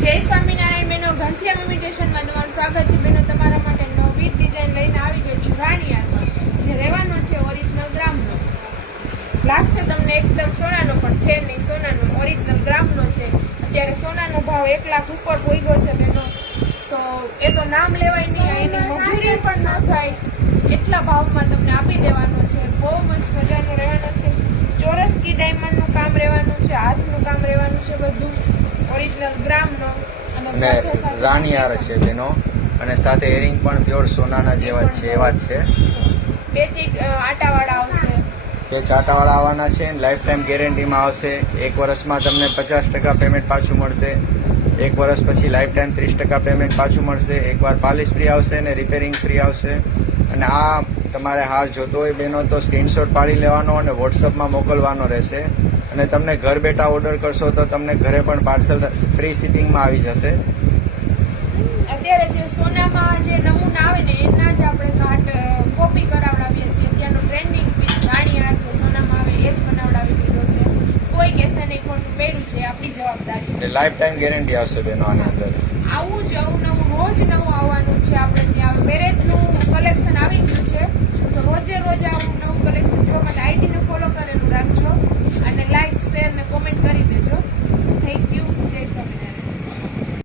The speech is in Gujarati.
જય સ્વામિનારાયણ બહેનો, ઘનશ્યામ ઇમિટેશનમાં તમારું સ્વાગત છે બહેનો. તમારા માટે નવી ડિઝાઇન લઈને આવી ગઈ છું રાણીયારમાં, જે રહેવાનો છે ઓરિજિનલ ગ્રામનો. લાગશે તમને એકદમ સોનાનો, પણ છે નહીં સોનાનો, ઓરિજિનલ ગ્રામનો છે. અત્યારે સોનાનો ભાવ 1 લાખ ઉપર પહોંચ્યો છે બહેનો, તો એ તો નામ લેવાય નહીં, એની મજૂરી પણ ન થાય એટલા ભાવમાં તમને આપી દેવાનો છે. બહુ મસ્ત મજાનો રહેવાનો છે. ચોરસ કી ડાયમંડનું કામ રહેવાનું છે, હાથનું કામ રહેવાનું છે, બધું ઓરિજિનલ ગ્રામનો. અને રાણીયાર છે બેનો, અને સાથે એરિંગ પણ પ્યોર સોનાના જેવા જ છે, એવા જ છે. બેચી આટાવાળા આવશે, બે ચાટાવાળા આવવાના છે. લાઈફ ટાઈમ ગેરંટીમાં આવશે. 1 વર્ષમાં તમને 50% પેમેન્ટ પાછું મળશે. 1 વર્ષ પછી લાઈફ ટાઈમ 30% પેમેન્ટ પાછું મળશે. એકવાર પાલિશ ફ્રી આવશે અને રિપેરિંગ ફ્રી આવશે. અને આ તમારે હાર જોતો હોય બેનો તો સ્ક્રીનશોટ પાડી લેવાનો અને વોટ્સઅપમાં મોકલવાનો રહેશે. અને તમને ઘર બેઠા ઓર્ડર કરશો તો તમને ઘરે પણ પાર્સલ ફ્રી શિપિંગમાં આવી જશે. અત્યારે જે સોનામાં જે નમૂના આવે ને એના જ આપણે ઘાટ કોપી કરાવડાવીએ છીએ. અત્યારનો ટ્રેન્ડિંગ પીસ રાણીયાર જે સોનામાં આવે એ જ બનાવડાવી દીધો છે. કોઈ કહેશે નહીં ખોટું પહેર્યું છે, આપણી જવાબદારી. એટલે લાઈફ ટાઈમ ગેરંટી આવશે બેનો આની અંદર. આવું જ અવનવું રોજ નવું આવવાનું છે. આપણે ત્યાં મેરેજનું કલેક્શન આવી ગયું છે, તો રોજે રોજ આવું